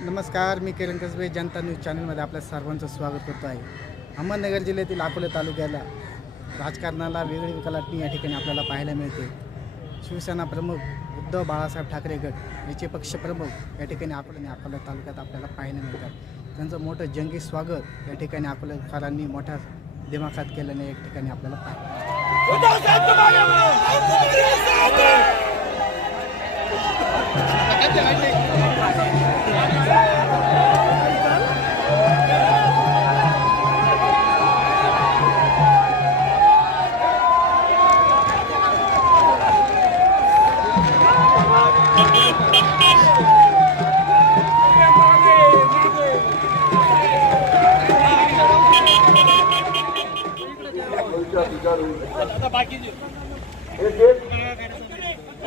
नमस्कार मी किरण कसबे जनता न्यूज चॅनलमध्ये आपल्या सर्वांचं स्वागत करतो आहे. अहमदनगर जिल्ह्यातील अकोले तालुक्याला राजकारणाला वेगळी विकलाटणी या ठिकाणी आपल्याला पाहायला मिळते. शिवसेना प्रमुख उद्धव बाळासाहेब ठाकरे गट याचे पक्षप्रमुख या ठिकाणी आपण अकोला तालुक्यात आपल्याला पाहायला मिळतात. त्यांचं मोठं जंगी स्वागत या ठिकाणी अकोलेकरांनी मोठ्या दिमाखात केल्याने एक ठिकाणी आपल्याला पाहायला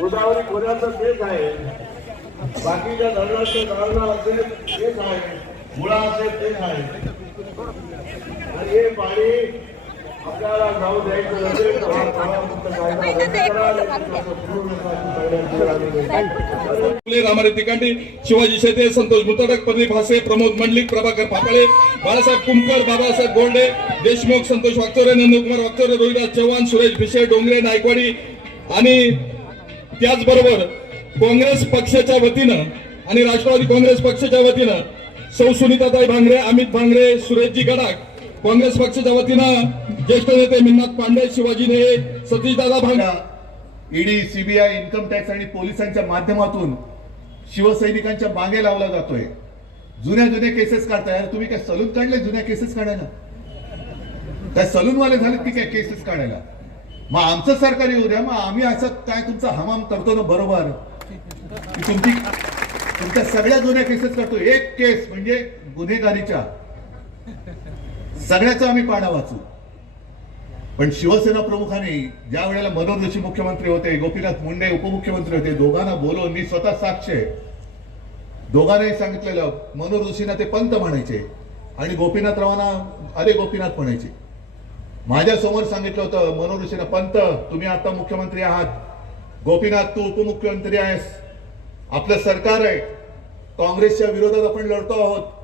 गोदावरी खोऱ्याचं देश आहे. बाकीच्या धरणाचं धारणा असेल तेच आहे. मुळा असेल तेच आहे. आणि हे पाणी आपल्याला जाऊ द्यायचं तिकांडी शिवाजी शेते संतोष मुतडक प्रदीप हासे प्रमोद मंडलिक प्रभाकर पापळे बाळासाहेब कुमकर बाबासाहेब गोंडे देशमुख संतोष वागचोरे नंदकुमार वागचोरे रोहिदास चव्हाण सुरेश भिशे डोंगरे नायकवाडी आणि त्याचबरोबर काँग्रेस पक्षाच्या वतीनं आणि राष्ट्रवादी काँग्रेस पक्षाच्या वतीनं सौ सुनीताताई भांगरे अमित भांगरे सुरेशजी गडाख काँग्रेस पक्षाच्या वतीनं ज्येष्ठ नेते Minnath Pande Shivaji सतीशदादा Bhangare ED CBI income tax आणि पोलिसांच्या माध्यमातून शिवसैनिकांच्या मागे लावला जातोय. जुन्या जुन्या केसेस काढताय अरे तुम्ही काय सलून काढले जुन्या केसेस काढायला? काय सलून वाले झाले की काय केसेस काढायला? मग आमचं सरकार येऊ द्या. मग आम्ही असं काय तुमचा हमाम करतो ना बरोबर? तुमची तुमच्या सगळ्या जुन्या केसेस करतो एक केस म्हणजे गुन्हेगारीच्या. सगळ्याचा आम्ही पाडा वाचू. पण शिवसेना प्रमुखांनी ज्या वेळेला मनोहर जोशी मुख्यमंत्री होते गोपीनाथ मुंडे उपमुख्यमंत्री होते दोघांना बोलवून मी स्वतः साक्ष आहे. दोघांनाही सांगितलेलं मनोहर जोशींना ते पंत म्हणायचे आणि गोपीनाथरावांना अरे गोपीनाथ म्हणायचे. माझ्यासमोर सांगितलं होतं मनोहर जोशींना पंत तुम्ही आता मुख्यमंत्री आहात. गोपीनाथ तू उपमुख्यमंत्री आहेस. आपलं सरकार आहे. काँग्रेसच्या विरोधात आपण लढतो आहोत.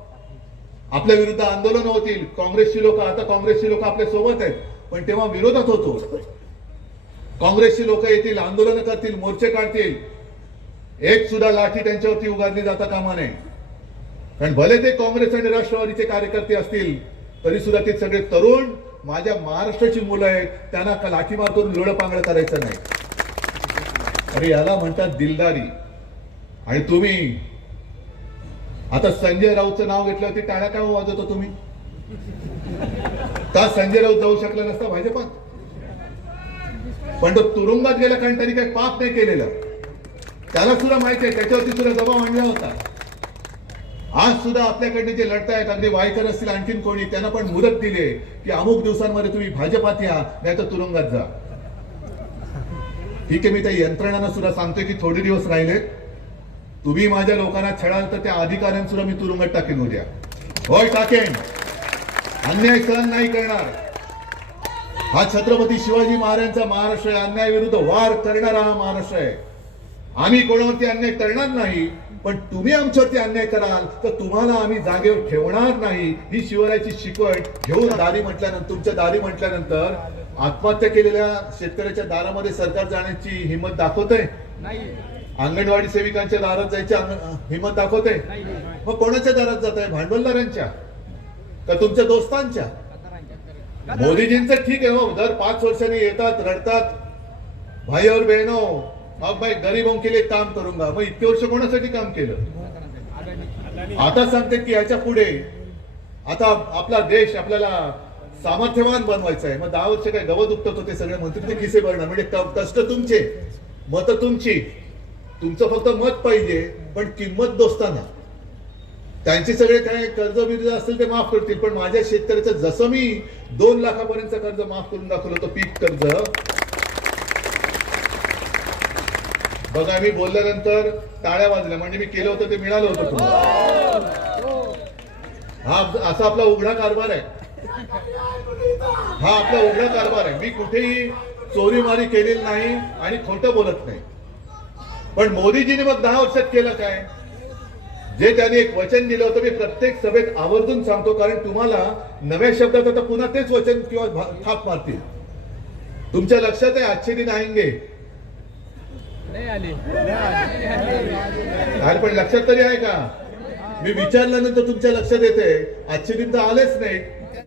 आपल्या विरुद्ध आंदोलन होतील. काँग्रेसची लोक आता काँग्रेसची लोक आपल्यासोबत आहेत. पण तेव्हा विरोधात होतो. काँग्रेसची लोक येतील आंदोलन करतील मोर्चे काढतील. एक सुद्धा लाठी त्यांच्यावरती उगारली जाता कामा नये. कारण भले ते काँग्रेस आणि राष्ट्रवादीचे कार्यकर्ते असतील तरी सुद्धा ते सगळे तरुण माझ्या महाराष्ट्राची मुलं आहेत त्यांना का लाठी मार करून लोळ पांगळ करायचं नाही. अरे याला म्हणतात दिलदारी. आणि तुम्ही आता संजय राऊतचं नाव घेतलं ते टाळ्या काय वाजवतो तुम्ही? का संजय राऊत जाऊ शकला नसता भाजपात? पण तो तुरुंगात गेला कारण त्यांनी काही पाप नाही केलेलं. त्याला सुद्धा माहिती आहे त्याच्यावरती सुद्धा दबाव आणला होता. आज सुद्धा आपल्याकडे जे लढतायत अगदी वायकर असतील आणखीन कोणी त्यांना पण मुदत दिली की अमुक दिवसांमध्ये तुम्ही भाजपात या नाही तर तुरुंगात जा. ठीक आहे मी त्या यंत्रणांना सुद्धा सांगतोय की थोडे दिवस राहिलेत तुम्ही माझ्या लोकांना छळाल तर त्या अधिकाऱ्यांसुद्धा मी तुरुंगात टाकेन उद्या. होय टाकेन. अन्याय सहन नाही करणार. हा छत्रपती शिवाजी महाराजांचा महाराष्ट्र आहे. अन्याय विरुद्ध वार करणारा हा महाराष्ट्र आहे. आम्ही कोणावरती अन्याय करणार नाही पण तुम्ही आमच्यावरती अन्याय कराल तर तुम्हाला आम्ही जागेवर ठेवणार नाही. ही शिवरायाची शिकवण घेऊन दारी म्हटल्यानंतर तुमच्या दारी म्हटल्यानंतर आत्महत्या केलेल्या शेतकऱ्याच्या दारामध्ये सरकार जाण्याची हिंमत दाखवतंय? अंगणवाडी सेविकांच्या दारात जायची हिंमत दाखवते? मग कोणाच्या दारात जात आहे? भांडवलदारांच्या? का तुमच्या दोस्तांच्या? मोदीजींचं ठीक आहे हो. दर पाच वर्षांनी येतात रडतात. भाई और बहनो अब मैं गरीबों के लिए काम करूंगा मग इतके वर्ष कोणासाठी काम केलं? आता सांगते की याच्यापुढे आता आपला देश आपल्याला सामर्थ्यवान बनवायचा आहे. मग दहा वर्ष काय गवत उपटत होते सगळे मंत्री ते खिसे भरणार. म्हणजे कष्ट तुमचे मत तुमची. तुमचं फक्त मत पाहिजे पण किंमत दोस्ताना. त्यांचे सगळे काय कर्ज बिर्ज असतील ते माफ करतील पण माझ्या शेतकऱ्याचं जसं मी दोन लाखापर्यंत कर्ज माफ करून दाखवलं होतं पीक कर्ज. बघा मी बोलल्यानंतर टाळ्या वाजल्या म्हणजे मी केलं होतं ते मिळालं होतं तुम्हाला. हा असा आपला उघडा कारभार आहे. हा आपला उघडा कारभार आहे. मी कुठेही चोरीमारी केलेली नाही आणि खोटं बोलत नाही. पण मोदीजीने मग दहा वर्षात केलं काय जे त्यांनी एक वचन दिलं होतं मी प्रत्येक सभेत आवर्जून सांगतो कारण तुम्हाला नव्या शब्दात आता पुन्हा तेच वचन किंवा भा- थाप मारतील तुमच्या लक्षात आहे आजचे दिन आहेंगे अरे पण लक्षात तरी आहे का मी विचारल्यानंतर तुमच्या लक्षात येते आजचे दिन तर आलेच नाही